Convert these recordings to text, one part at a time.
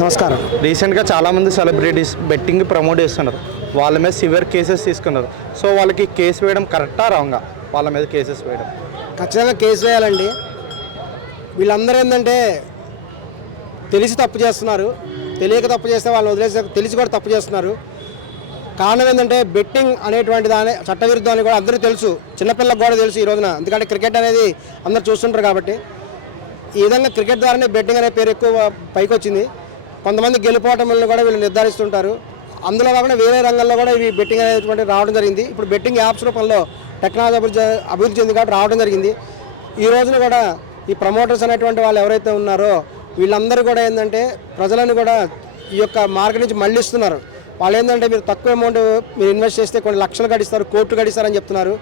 నమస్కారం. రీసెంట్గా చాలామంది సెలబ్రిటీస్ బెట్టింగ్ ప్రమోట్ చేస్తున్నారు. వాళ్ళ మీద సివియర్ కేసెస్ తీసుకున్నారు. సో వాళ్ళకి కేసు వేయడం కరెక్టా రాంగా? వాళ్ళ మీద కేసెస్ వేయడం ఖచ్చితంగా కేసు వేయాలండి. వీళ్ళందరూ ఏంటంటే తెలిసి తప్పు చేస్తున్నారు, తెలియక తప్పు చేస్తే వాళ్ళని వదిలేసి తెలిసి కూడా తప్పు చేస్తున్నారు. కారణం ఏంటంటే బెట్టింగ్ అనేటువంటి దాని చట్టవిరుద్ధం అని కూడా అందరికీ తెలుసు, చిన్నపిల్లలకు కూడా తెలుసు ఈ రోజున. ఎందుకంటే క్రికెట్ అనేది అందరు చూస్తుంటారు కాబట్టి. ఈ విధంగా క్రికెట్ ద్వారానే బెట్టింగ్ అనే పేరు ఎక్కువ పైకి వచ్చింది. కొంతమంది గెలుపోవటంలో కూడా వీళ్ళు నిర్ధారిస్తుంటారు. అందులో కాకుండా వేరే రంగంలో కూడా ఇవి బెట్టింగ్ అనేటువంటి రావడం జరిగింది. ఇప్పుడు బెట్టింగ్ యాప్స్ రూపంలో టెక్నాలజీ అభివృద్ధి చెంది కాబట్టి రావడం జరిగింది. ఈ రోజున కూడా ఈ ప్రమోటర్స్ అనేటువంటి వాళ్ళు ఎవరైతే ఉన్నారో వీళ్ళందరూ కూడా ఏంటంటే ప్రజలను కూడా ఈ యొక్క మార్కెట్ నుంచి మళ్ళిస్తున్నారు. వాళ్ళు ఏంటంటే మీరు తక్కువ అమౌంట్ మీరు ఇన్వెస్ట్ చేస్తే కొన్ని లక్షలు గడిస్తారు, కోట్లు గడిస్తారని చెప్తున్నారు.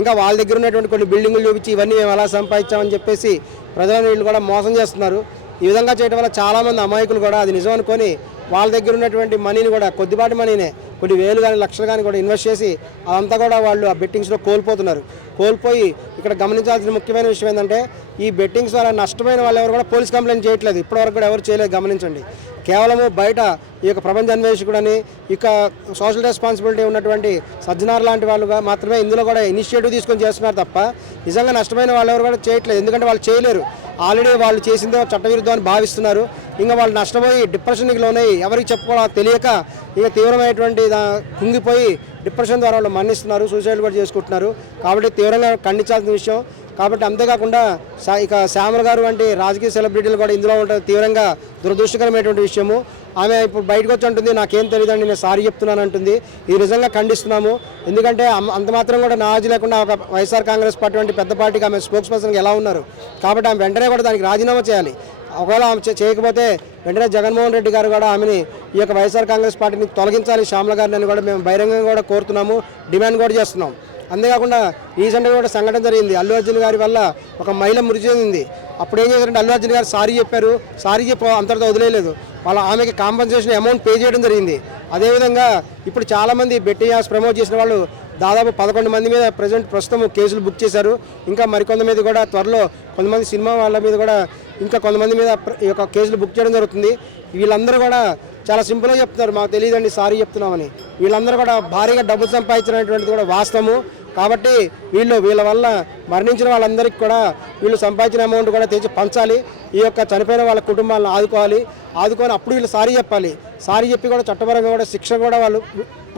ఇంకా వాళ్ళ దగ్గర ఉన్నటువంటి కొన్ని బిల్డింగులు చూపించి ఇవన్నీ మేము ఎలా సంపాదించామని చెప్పేసి ప్రజలను వీళ్ళు కూడా మోసం చేస్తున్నారు. ఈ విధంగా చేయడం వల్ల చాలామంది అమాయకులు కూడా అది నిజం అనుకొని వాళ్ళ దగ్గర ఉన్నటువంటి మనీని కూడా కొద్దిపాటి మనీనే కొన్ని వేలు కానీ లక్షలు కానీ కూడా ఇన్వెస్ట్ చేసి అదంతా కూడా వాళ్ళు ఆ బెట్టింగ్స్లో కోల్పోతున్నారు. కోల్పోయి ఇక్కడ గమనించాల్సిన ముఖ్యమైన విషయం ఏంటంటే ఈ బెట్టింగ్స్ ద్వారా నష్టమైన వాళ్ళు ఎవరు కూడా పోలీస్ కంప్లైంట్ చేయట్లేదు. ఇప్పటివరకు కూడా ఎవరు చేయలేదు. గమనించండి. కేవలము బయట ఈ యొక్క ప్రపంచ అన్వేషకుడని ఇక సోషల్ రెస్పాన్సిబిలిటీ ఉన్నటువంటి సజ్జనార్ లాంటి వాళ్ళుగా మాత్రమే ఇందులో కూడా ఇనిషియేటివ్ తీసుకొని చేస్తున్నారు తప్ప నిజంగా నష్టమైన వాళ్ళు ఎవరు కూడా చేయట్లేదు. ఎందుకంటే వాళ్ళు చేయలేరు. ఆల్రెడీ వాళ్ళు చేసిందో చట్టవిరుద్ధం అని భావిస్తున్నారు. ఇంకా వాళ్ళు నష్టపోయి డిప్రెషన్కి లోనై ఎవరికి చెప్పుకోవాలో తెలియక ఇక తీవ్రమైనటువంటి కుంగిపోయి డిప్రెషన్ ద్వారా వాళ్ళు మరణిస్తున్నారు, సూసైడ్ కూడా చేసుకుంటున్నారు. కాబట్టి తీవ్రంగా ఖండించాల్సిన విషయం. కాబట్టి అంతేకాకుండా ఇక శ్యామల గారు వంటి రాజకీయ సెలబ్రిటీలు కూడా ఇందులో ఉంటుంది. తీవ్రంగా దురదృష్టకరమైనటువంటి విషయము. ఆమె ఇప్పుడు బయటకు వచ్చి అంటుంది నాకేం తెలియదండి, నేను సారీ చెప్తున్నాను అంటుంది. ఇది నిజంగా ఖండిస్తున్నాము. ఎందుకంటే అంత మాత్రం కూడా నాలెడ్జ్ లేకుండా ఒక వైఎస్ఆర్ కాంగ్రెస్ పార్టీ వంటి పెద్ద పార్టీకి ఆమె స్పోక్స్ పర్సన్గా ఎలా ఉన్నారు. కాబట్టి ఆమె వెంటనే కూడా దానికి రాజీనామా చేయాలి. ఒకవేళ ఆమె చేయకపోతే వెంటనే జగన్మోహన్ రెడ్డి గారు కూడా ఆమెని ఈ యొక్క వైఎస్ఆర్ కాంగ్రెస్ పార్టీని తొలగించాలి శ్యామల గారిని కూడా మేము బహిరంగంగా కూడా కోరుతున్నాము, డిమాండ్ కూడా చేస్తున్నాం. అంతేకాకుండా రీసెంట్గా కూడా సంఘటన జరిగింది. అల్లు అర్జున్ గారి వల్ల ఒక మహిళ మృతి చెందింది. అప్పుడు ఏం చేశారంటే అల్లు అర్జున్ గారు సారీ చెప్పారు. సారీ చెప్పి అంతటితో వదిలేదు. వాళ్ళ ఆమెకి కాంపన్సేషన్ అమౌంట్ పే చేయడం జరిగింది. అదేవిధంగా ఇప్పుడు చాలామంది బెట్టింగ్ యాప్స్ ప్రమోట్ చేసిన వాళ్ళు దాదాపు 11 మంది మీద ప్రస్తుతం కేసులు బుక్ చేశారు. ఇంకా మరికొంత మీద కూడా త్వరలో కొంతమంది సినిమా వాళ్ళ మీద కూడా ఇంకా కొంతమంది మీద ఈ యొక్క కేసులు బుక్ చేయడం జరుగుతుంది. వీళ్ళందరూ కూడా చాలా సింపుల్గా చెప్తున్నారు మాకు తెలియదండి సారీ చెప్తున్నామని. వీళ్ళందరూ కూడా భారీగా డబ్బులు సంపాదించినటువంటిది కూడా వాస్తవము. కాబట్టి వీళ్ళ వల్ల మరణించిన వాళ్ళందరికీ కూడా వీళ్ళు సంపాదించిన అమౌంట్ కూడా తెచ్చి పంచాలి. ఈ యొక్క చనిపోయిన వాళ్ళ కుటుంబాలను ఆదుకొని అప్పుడు వీళ్ళు సారీ చెప్పాలి. సారీ చెప్పి కూడా చట్టపరంగా కూడా శిక్ష కూడా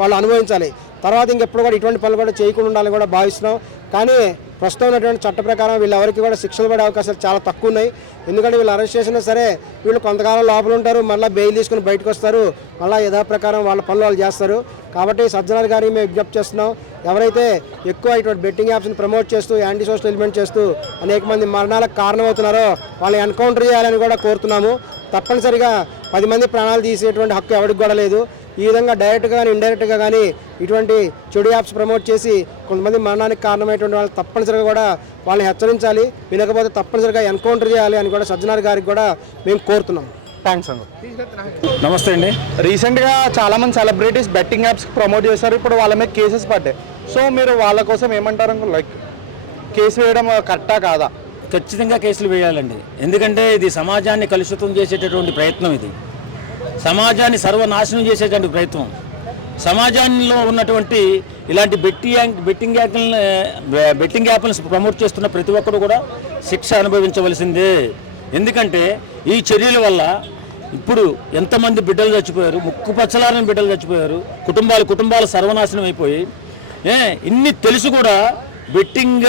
వాళ్ళు అనుభవించాలి. తర్వాత ఇంకెప్పుడు కూడా ఇటువంటి పనులు కూడా చేయకుండా ఉండాలని కూడా భావిస్తున్నాం. కానీ ప్రస్తుతం ఉన్నటువంటి చట్ట ప్రకారం వీళ్ళెవరికి కూడా శిక్షలు పడే అవకాశాలు చాలా తక్కువ ఉన్నాయి. ఎందుకంటే వీళ్ళు అరెస్ట్ చేసినా సరే వీళ్ళు కొంతకాలం లోపల ఉంటారు, మళ్ళీ బెయిల్ తీసుకుని బయటకు వస్తారు, మళ్ళీ యథాప్రకారం వాళ్ళ పనులు వాళ్ళు చేస్తారు. కాబట్టి సజ్జనార్ గారికి మేము విజ్ఞప్తి చేస్తున్నాం, ఎవరైతే ఎక్కువ ఇటువంటి బెట్టింగ్ యాప్స్ని ప్రమోట్ చేస్తూ యాంటీ సోషల్ ఎలిమెంట్ చేస్తూ అనేక మంది మరణాలకు కారణమవుతున్నారో వాళ్ళని ఎన్కౌంటర్ చేయాలని కూడా కోరుతున్నాము. తప్పనిసరిగా 10 మంది ప్రాణాలు తీసేటువంటి హక్కు ఎవరికి కూడా లేదు. ఈ విధంగా డైరెక్ట్గా కానీ ఇండైరెక్ట్గా కానీ ఇటువంటి చెడు యాప్స్ ప్రమోట్ చేసి కొంతమంది మరణానికి కారణమైనటువంటి వాళ్ళు తప్పనిసరిగా కూడా వాళ్ళని హెచ్చరించాలి. వినకపోతే తప్పనిసరిగా ఎన్కౌంటర్ చేయాలి అని కూడా సజ్జనార్ గారికి కూడా మేము కోరుతున్నాం. థ్యాంక్స్ అండి. నమస్తే అండి. రీసెంట్గా చాలామంది సెలబ్రిటీస్ బెట్టింగ్ యాప్స్కి ప్రమోట్ చేశారు. ఇప్పుడు వాళ్ళ మీద కేసెస్ పడ్డాయి. సో మీరు వాళ్ళ కోసం ఏమంటారు? లైక్ కేసు వేయడం కరెక్టా కాదా? ఖచ్చితంగా కేసులు వేయాలండి. ఎందుకంటే ఇది సమాజాన్ని కలుషితం చేసేటటువంటి ప్రయత్నం. ఇది సమాజాన్ని సర్వనాశనం చేసేటువంటి ప్రయత్నం. సమాజంలో ఉన్నటువంటి ఇలాంటి బెట్టింగ్ యాప్లను ప్రమోట్ చేస్తున్న ప్రతి ఒక్కరు కూడా శిక్ష అనుభవించవలసిందే. ఎందుకంటే ఈ చర్యల వల్ల ఇప్పుడు ఎంతమంది బిడ్డలు చచ్చిపోయారు, ముక్కుపచ్చలారని బిడ్డలు చచ్చిపోయారు, కుటుంబాలు సర్వనాశనం అయిపోయి ఇన్ని తెలుసు కూడా బెట్టింగ్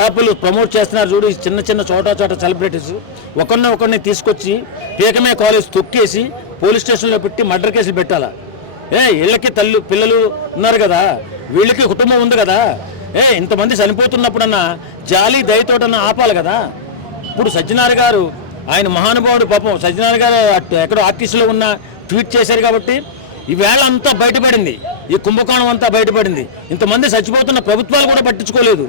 యాప్లు ప్రమోట్ చేస్తున్నారు. చూడు చిన్న చోట సెలబ్రిటీస్ ఒకరిని తీసుకొచ్చి పీకమే కాలేజ్ తొక్కేసి పోలీస్ స్టేషన్లో పెట్టి మర్డర్ కేసులు పెట్టాలా? వీళ్ళకి పిల్లలు ఉన్నారు కదా, వీళ్ళకి కుటుంబం ఉంది కదా, ఇంతమంది చనిపోతున్నప్పుడన్నా జాలి దయతోటన్నా ఆపాలి కదా. ఇప్పుడు సజ్జనార్ గారు ఆయన మహానుభావుడు, పాపం సజ్జనార్ గారు ఎక్కడో ఆర్టీసీలో ఉన్న ట్వీట్ చేశారు కాబట్టి ఈవేళ అంతా బయటపడింది. ఈ కుంభకోణం అంతా బయటపడింది. ఇంతమంది చచ్చిపోతున్న ప్రభుత్వాలు కూడా పట్టించుకోలేదు.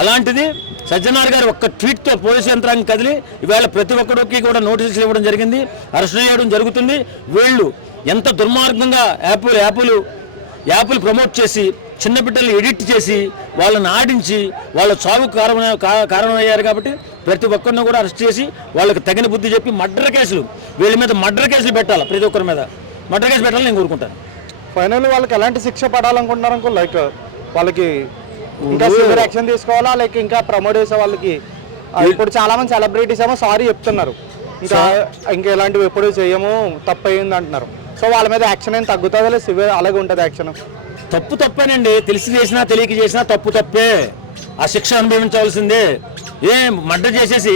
అలాంటిది సజ్జనార్ గారు ఒక్క ట్వీట్తో పోలీసు యంత్రాంగం కదిలి ఈవేళ ప్రతి ఒక్కరికి కూడా నోటీసులు ఇవ్వడం జరిగింది, అరెస్ట్ చేయడం జరుగుతుంది. వీళ్ళు ఎంత దుర్మార్గంగా యాప్లు ప్రమోట్ చేసి చిన్న బిడ్డలు ఎడిట్ చేసి వాళ్ళని ఆడించి వాళ్ళ చావుకు కారణమయ్యారు. కాబట్టి ప్రతి ఒక్కరిని కూడా అరెస్ట్ చేసి వాళ్ళకి తగిన బుద్ధి చెప్పి మర్డర్ కేసులు వీళ్ళ మీద మర్డర్ కేసులు పెట్టాలి, ప్రతి ఒక్కరి మీద మర్డర్ కేసు పెట్టాలని నేను కోరుకుంటాను. ఫైనల్ వాళ్ళకి ఎలాంటి శిక్ష పడాలనుకుంటున్నారు అనుకో, లైక్ వాళ్ళకి ఇంకా సివియర్ యాక్షన్ తీసుకోవాలా, లైక్ ఇంకా ప్రమోట్ చేసే వాళ్ళకి ఇప్పుడు చాలా మంది సెలబ్రిటీస్ ఏమో సారీ చెప్తున్నారు, ఇంకా ఇలాంటివి ఎప్పుడు చేయము, తప్పు అయ్యింది అంటున్నారు. సో వాళ్ళ మీద యాక్షన్ ఏం తగ్గుతుందా లేదా సివియర్ అలాగే ఉంటుంది యాక్షన్? తప్పు తప్పేనండి, తెలిసి చేసినా తెలియక చేసినా తప్పు తప్పే, ఆ శిక్ష అనుభవించవలసిందే. మర్డర్ చేసేసి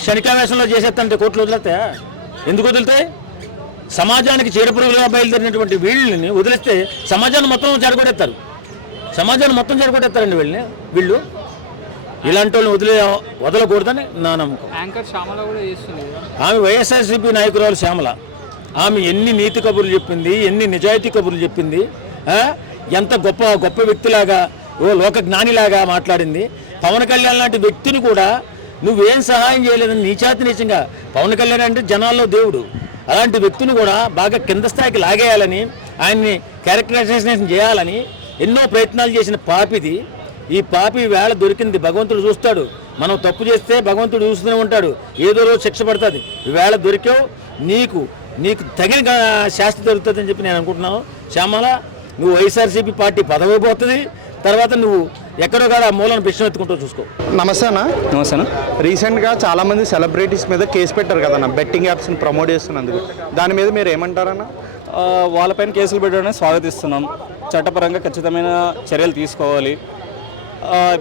క్షణికావేశంలో చేసేస్తంటే కోర్టులు వదిలేస్తాయా? ఎందుకు వదులుతాయి? సమాజానికి చీడపురుగులుగా బయలుదేరినటువంటి వీళ్ళని వదిలేస్తే సమాజాన్ని మొత్తం చెడగొట్టేస్తారండి వీళ్ళు. ఇలాంటి వాళ్ళని వదలకూడదని నా నమ్మకం. యాంకర్ శ్యామల కూడా చేస్తుంది. ఆమె వైఎస్ఆర్సీపీ నాయకురాలు శ్యామల, ఆమె ఎన్ని నీతి కబుర్లు చెప్పింది, ఎన్ని నిజాయితీ కబుర్లు చెప్పింది, ఎంత గొప్ప వ్యక్తిలాగా, లోక జ్ఞానిలాగా మాట్లాడింది. పవన్ కళ్యాణ్ లాంటి వ్యక్తిని కూడా నువ్వేం సహాయం చేయలేదని నీచంగా, పవన్ కళ్యాణ్ అంటే జనాల్లో దేవుడు, అలాంటి వ్యక్తిని కూడా బాగా కింద స్థాయికి లాగేయాలని, ఆయన్ని క్యారెక్టరైజేషన్ చేయాలని ఎన్నో ప్రయత్నాలు చేసిన పాపిది. ఈ పాపి వేళ దొరికింది, భగవంతుడు చూస్తాడు. మనం తప్పు చేస్తే భగవంతుడు చూస్తూనే ఉంటాడు, ఏదో రోజు శిక్ష పడుతుంది. వేళ దొరికావు, నీకు తగిన శాస్తి దొరుకుతుందని చెప్పి నేను అనుకుంటున్నాను. శ్యామల, నువ్వు వైఎస్ఆర్సీపీ పార్టీ పదవి పోతుంది, తర్వాత నువ్వు ఎక్కడో కాడ మూలను ప్రశ్న ఎత్తుకుంటూ చూసుకో. నమస్తే అన్న. రీసెంట్గా చాలామంది సెలబ్రిటీస్ మీద కేసు పెట్టారు కదన్న, బెట్టింగ్ యాప్స్ని ప్రమోట్ చేస్తున్నందుకు. దాని మీద మీరు ఏమంటారన్న? వాళ్ళపైన కేసులు పెట్టడాన్ని స్వాగతిస్తున్నాం. చట్టపరంగా ఖచ్చితమైన చర్యలు తీసుకోవాలి.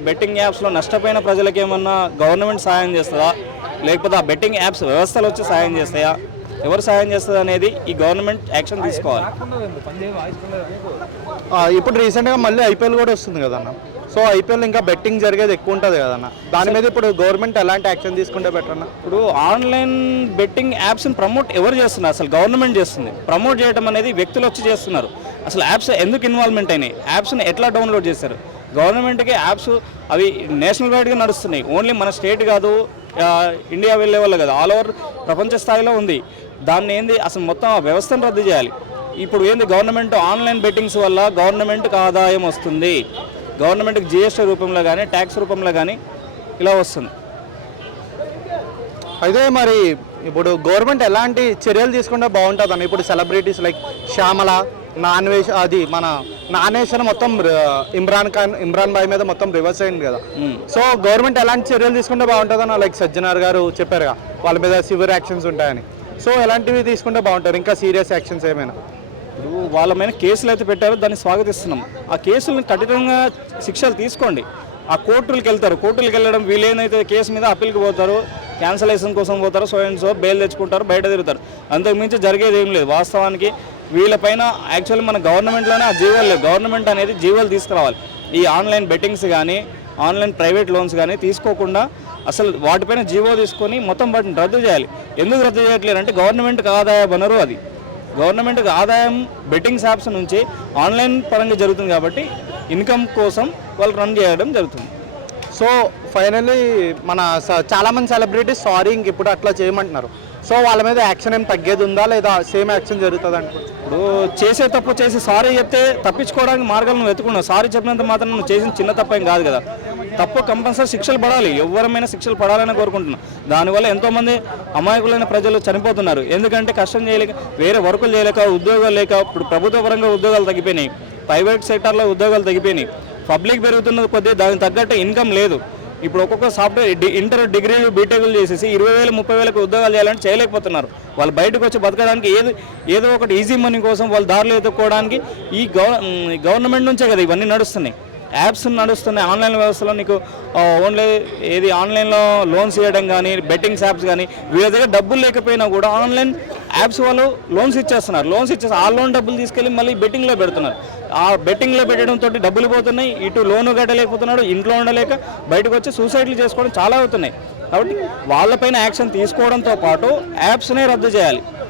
బెట్టింగ్ యాప్స్లో నష్టపోయిన ప్రజలకు ఏమన్నా గవర్నమెంట్ సహాయం చేస్తుందా, లేకపోతే ఆ బెట్టింగ్ యాప్స్ వ్యవస్థలు వచ్చి సహాయం చేస్తాయా, ఎవరు సహాయం చేస్తుంది అనేది ఈ గవర్నమెంట్ యాక్షన్ తీసుకోవాలి. ఇప్పుడు రీసెంట్గా మళ్ళీ ఐపీఎల్ కూడా వస్తుంది కదన్న. సో ఐపీఎల్ ఇంకా బెట్టింగ్ జరిగేది ఎక్కువ ఉంటుంది కదన్న. దాని మీద ఇప్పుడు గవర్నమెంట్ ఎలాంటి యాక్షన్ తీసుకుంటే బెటర్ అన్న? ఇప్పుడు ఆన్లైన్ బెట్టింగ్ యాప్స్ని ప్రమోట్ ఎవరు చేస్తున్నారు? అసలు గవర్నమెంట్ చేస్తుంది. ప్రమోట్ చేయడం అనేది వ్యక్తులు వచ్చి చేస్తున్నారు. అసలు యాప్స్ ఎందుకు ఇన్వాల్వ్మెంట్ అయినాయి? యాప్స్ని ఎట్లా డౌన్లోడ్ చేశారు? గవర్నమెంట్కి యాప్స్ అవి నేషనల్ వైడ్గా నడుస్తున్నాయి. ఓన్లీ మన స్టేట్ కాదు, ఇండియా వెళ్ళే వాళ్ళు కాదు, ఆల్ ఓవర్ ప్రపంచ స్థాయిలో ఉంది. దాన్ని ఏంది అసలు మొత్తం ఆ వ్యవస్థను రద్దు చేయాలి. ఇప్పుడు ఏంది గవర్నమెంట్ ఆన్లైన్ బెట్టింగ్స్ వల్ల గవర్నమెంట్కి ఆదాయం వస్తుంది, గవర్నమెంట్కి జిఎస్టీ రూపంలో కానీ ట్యాక్స్ రూపంలో కానీ ఇలా వస్తుంది. అయితే మరి ఇప్పుడు గవర్నమెంట్ ఎలాంటి చర్యలు తీసుకుంటే బాగుంటుంది అని? ఇప్పుడు సెలబ్రిటీస్ లైక్ శ్యామల, నాన్వేష్, అది మన నానేషన్ మొత్తం ఇమ్రాన్ భాయ్ మీద మొత్తం రివర్స్ అయింది కదా. సో గవర్నమెంట్ ఎలాంటి చర్యలు తీసుకుంటే బాగుంటుందని లైక్ సజ్జనార్ గారు చెప్పారు కదా, వాళ్ళ మీద సివియర్ యాక్షన్స్ ఉంటాయని. సో ఎలాంటివి తీసుకుంటే బాగుంటారు, ఇంకా సీరియస్ యాక్షన్స్ ఏమైనా? ఇప్పుడు వాళ్ళ మీద కేసులు అయితే పెట్టారో దాన్ని స్వాగతిస్తున్నాం. ఆ కేసులను కఠినంగా శిక్షలు తీసుకోండి. ఆ కోర్టులకు వెళ్తారు, కోర్టులకు వెళ్ళడం వీళ్ళేనైతే కేసు మీద అప్పీల్కి పోతారు, క్యాన్సలేషన్ కోసం పోతారు, సో అండ్ సో బెయిల్ తెచ్చుకుంటారు, బయట తిరుగుతారు. అంతకుమించి జరిగేది ఏం లేదు. వాస్తవానికి వీళ్ళపైన యాక్చువల్లీ మన గవర్నమెంట్లోనే ఆ జీవోలు లేవు. గవర్నమెంట్ అనేది జీవోలు తీసుకురావాలి. ఈ ఆన్లైన్ బెట్టింగ్స్ కానీ ఆన్లైన్ ప్రైవేట్ లోన్స్ కానీ తీసుకోకుండా అసలు వాటిపైన జీవో తీసుకొని మొత్తం వాటిని రద్దు చేయాలి. ఎందుకు రద్దు చేయట్లేదు అంటే గవర్నమెంట్కి ఆదాయ వనరు అది. గవర్నమెంట్కి ఆదాయం బెట్టింగ్స్ యాప్స్ నుంచి ఆన్లైన్ పరంగా జరుగుతుంది కాబట్టి ఇన్కమ్ కోసం వాళ్ళు రన్ చేయడం జరుగుతుంది. సో ఫైనల్లీ మన చాలామంది సెలబ్రిటీస్ సారీ ఇంక ఇప్పుడు అట్లా చేయమంటున్నారు. సో వాళ్ళ మీద యాక్షన్ ఏం తగ్గేది ఉందా లేదా సేమ్ యాక్షన్ జరుగుతుంది అనుకుంటున్నాను? ఇప్పుడు చేసే తప్పు చేసి సారీ చెప్తే తప్పించుకోవడానికి మార్గాలను వెతుకున్నావు. సారీ చెప్పినంత మాత్రం నువ్వు చేసిన చిన్న తప్పేం కాదు కదా. తప్పు కంపల్సరీ శిక్షలు పడాలి, ఎవరమైనా శిక్షలు పడాలని కోరుకుంటున్నాను. దానివల్ల ఎంతోమంది అమాయకులైన ప్రజలు చనిపోతున్నారు. ఎందుకంటే కష్టం చేయలేక, వేరే వర్కులు చేయలేక, ఉద్యోగాలు లేక. ఇప్పుడు ప్రభుత్వ పరంగా ఉద్యోగాలు తగ్గిపోయినాయి, ప్రైవేట్ సెక్టార్లో ఉద్యోగాలు తగ్గిపోయినాయి, పబ్లిక్ పెరుగుతున్న కొద్దీ దానికి తగ్గట్టు ఇన్కమ్ లేదు. ఇప్పుడు ఒక్కొక్క సాఫ్ట్వేర్ ఇంటర్ డిగ్రీలు బీటెక్లు చేసేసి 20,000 30,000 ఉద్యోగాలు చేయాలంటే చేయలేకపోతున్నారు. వాళ్ళు బయటకు వచ్చి బతకడానికి ఏదో ఒకటి ఈజీ మనీ కోసం వాళ్ళు దారులు ఎదుర్కోవడానికి ఈ గవర్నమెంట్ నుంచే కదా ఇవన్నీ నడుస్తున్నాయి. యాప్స్ నడుస్తున్నాయి. ఆన్లైన్ వ్యవస్థలో నీకు ఓన్లీ ఏది ఆన్లైన్లో లోన్స్ ఇవ్వడం కానీ బెట్టింగ్స్ యాప్స్ కానీ వీళ్ళ దగ్గర డబ్బులు లేకపోయినా కూడా ఆన్లైన్ యాప్స్ వాళ్ళు లోన్స్ ఇచ్చేస్తున్నారు. లోన్స్ ఇచ్చేసి ఆ లోన్ డబ్బులు తీసుకెళ్ళి మళ్ళీ బెట్టింగ్లో పెడుతున్నారు. ఆ బెట్టింగ్లో పెట్టడంతో డబ్బులు పోతున్నాయి, ఇటు లోను కట్టలేకపోతున్నాడు, ఇంట్లో ఉండలేక బయటకు వచ్చి సూసైడ్లు చేసుకోవడం చాలా అవుతున్నాయి. కాబట్టి వాళ్ళపైన యాక్షన్ తీసుకోవడంతో పాటు యాప్స్నే రద్దు చేయాలి.